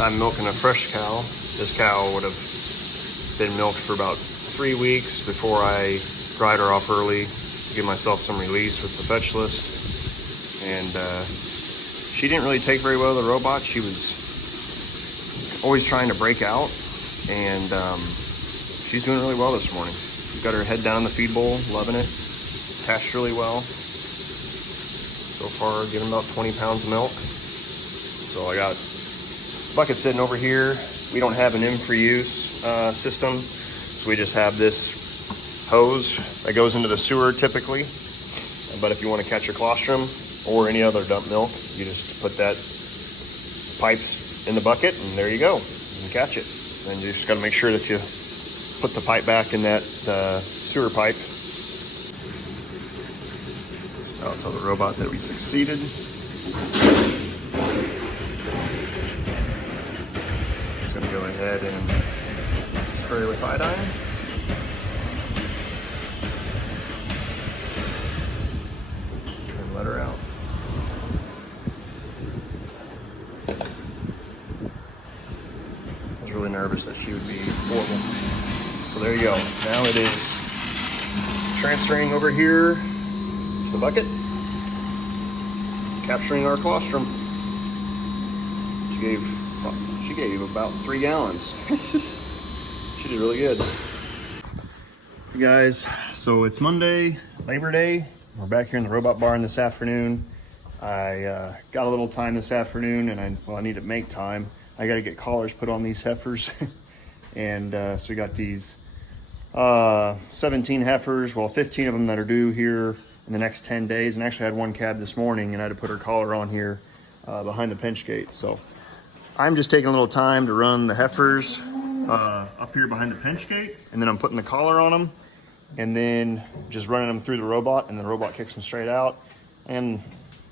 I'm milking a fresh cow. This cow would have been milked for about 3 weeks before I dried her off early to give myself some release with the fetch list. And she didn't really take very well to the robot. She was always trying to break out, and she's doing really well this morning. Got her head down in the feed bowl, loving it. Hatched really well. So far, getting about 20 pounds of milk. So I got a bucket sitting over here. We don't have an in for use system, so we just have this hose that goes into the sewer typically. But if you want to catch your colostrum or any other dump milk, you just put that pipes in the bucket, and there you go. You can catch it. And you just got to make sure that you put the pipe back in that sewer pipe. I'll tell the robot that we succeeded. It's going to go ahead and spray with iodine. And let her out. I was really nervous that she would be horrible. So there you go. Now it is transferring over here to the bucket, capturing our colostrum. She gave about 3 gallons. She did really good. Hey guys, so it's Monday, Labor Day. We're back here in the robot barn this afternoon. I got a little time this afternoon, and I need to make time. I got to get collars put on these heifers. And so we got these 17 heifers, well 15 of them that are due here in the next 10 days. And actually I had one cab this morning, and I had to put her collar on here behind the pinch gate. So I'm just taking a little time to run the heifers up here behind the pinch gate, and then I'm putting the collar on them, and then just running them through the robot, and the robot kicks them straight out. And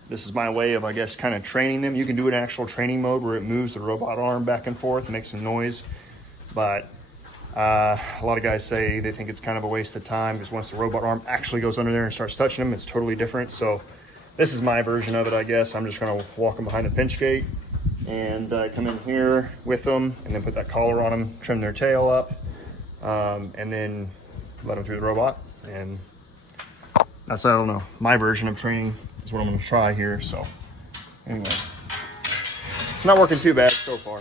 this is my way of, I guess, kind of training them. You can do an actual training mode where it moves the robot arm back and forth and makes some noise. But a lot of guys say they think it's kind of a waste of time, because once the robot arm actually goes under there and starts touching them, it's totally different. So this is my version of it, I guess. I'm just going to walk them behind the pinch gate and come in here with them, and then put that collar on them, trim their tail up, and then let them through the robot. And that's, I don't know, my version of training is what I'm going to try here. So anyway, it's not working too bad so far.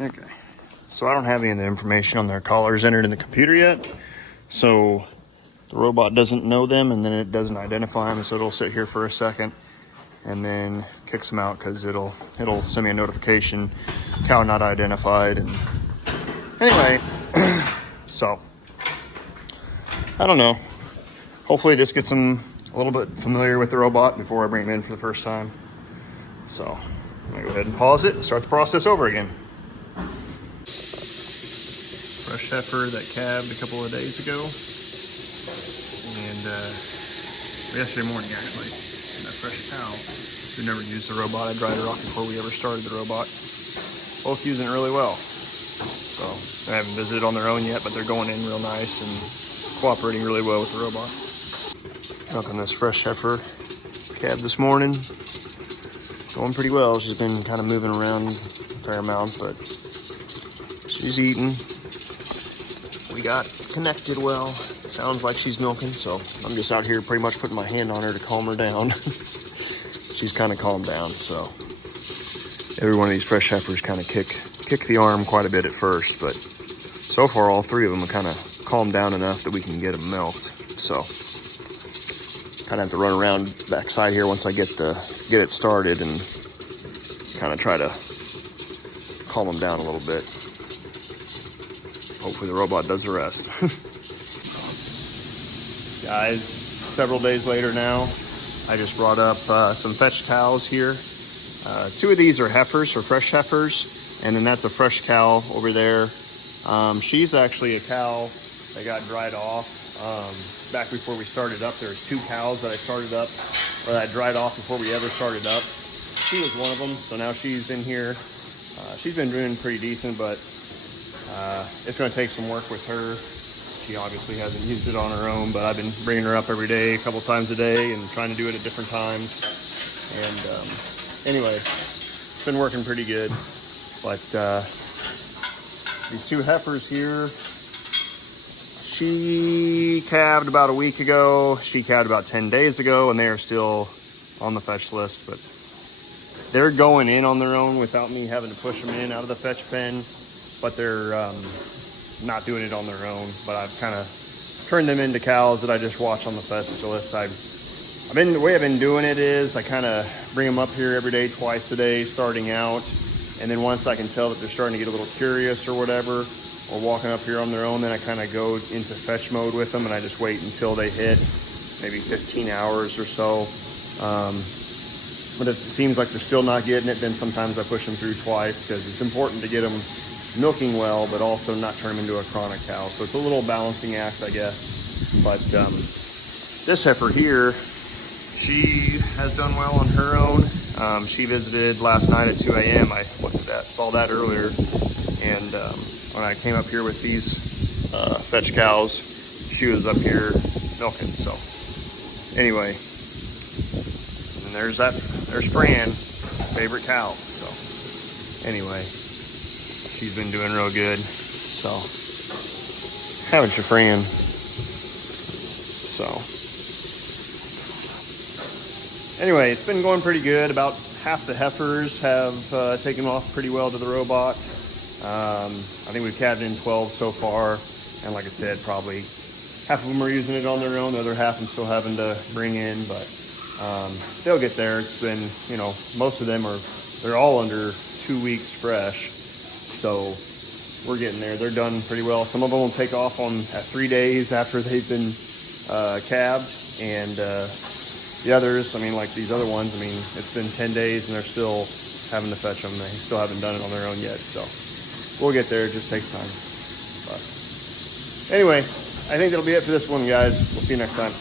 Okay, so I don't have any of the information on their collars entered in the computer yet, so the robot doesn't know them, and then it doesn't identify them, so it'll sit here for a second and then kicks them out, because it'll send me a notification, cow not identified. And anyway, So, I don't know. Hopefully this gets them a little bit familiar with the robot before I bring them in for the first time. So, I'm gonna go ahead and pause it and start the process over again. Fresh heifer that calved a couple of days ago. And yesterday morning actually. And that fresh cow who never used the robot. I dried her off before we ever started the robot. Both using it really well. So they haven't visited on their own yet, but they're going in real nice and cooperating really well with the robot. Milking this fresh heifer calved this morning. Going pretty well. She's been kind of moving around a fair amount, but she's eating. We got connected well. Sounds like she's milking, so I'm just out here pretty much putting my hand on her to calm her down. She's kind of calmed down, so every one of these fresh heifers kind of kick the arm quite a bit at first, but so far all three of them have kind of calmed down enough that we can get them milked. So kind of have to run around backside here once I get it started and kind of try to calm them down a little bit. Hopefully the robot does the rest. Guys, several days later now, I just brought up some fetched cows here. Two of these are heifers, or fresh heifers, and then that's a fresh cow over there. She's actually a cow that got dried off. Back before we started up, there's two cows that I started up, or that I dried off before we ever started up. She was one of them, so now she's in here. She's been doing pretty decent, but it's going to take some work with her. She obviously hasn't used it on her own, but I've been bringing her up every day, a couple times a day, and trying to do it at different times. And anyway, it's been working pretty good. But these two heifers here, she calved about a week ago. She calved about 10 days ago, and they are still on the fetch list. But they're going in on their own without me having to push them in out of the fetch pen. But they're not doing it on their own. But I've kind of turned them into cows that I just watch on the fetch list. The way I've been doing it is I kind of bring them up here every day, twice a day, starting out. And then once I can tell that they're starting to get a little curious or whatever, or walking up here on their own, then I kind of go into fetch mode with them, and I just wait until they hit maybe 15 hours or so. But if it seems like they're still not getting it, then sometimes I push them through twice, because it's important to get them milking well, but also not turn them into a chronic cow. So it's a little balancing act, I guess. But this heifer here, she has done well on her own. She visited last night at 2 a.m. I looked at that, saw that earlier. And when I came up here with these fetch cows, she was up here milking. So anyway, and there's Fran, favorite cow. So anyway, she's been doing real good. So haven't you, Fran? So anyway, it's been going pretty good. About half the heifers have taken off pretty well to the robot. I think we've calved in 12 so far. And like I said, probably half of them are using it on their own. The other half I'm still having to bring in, but they'll get there. It's been, most of them they're all under 2 weeks fresh. So we're getting there. They're done pretty well. Some of them will take off at 3 days after they've been calved. And the others, like these other ones, it's been 10 days and they're still having to fetch them. They still haven't done it on their own yet. So we'll get there. It just takes time. But anyway, I think that'll be it for this one, guys. We'll see you next time.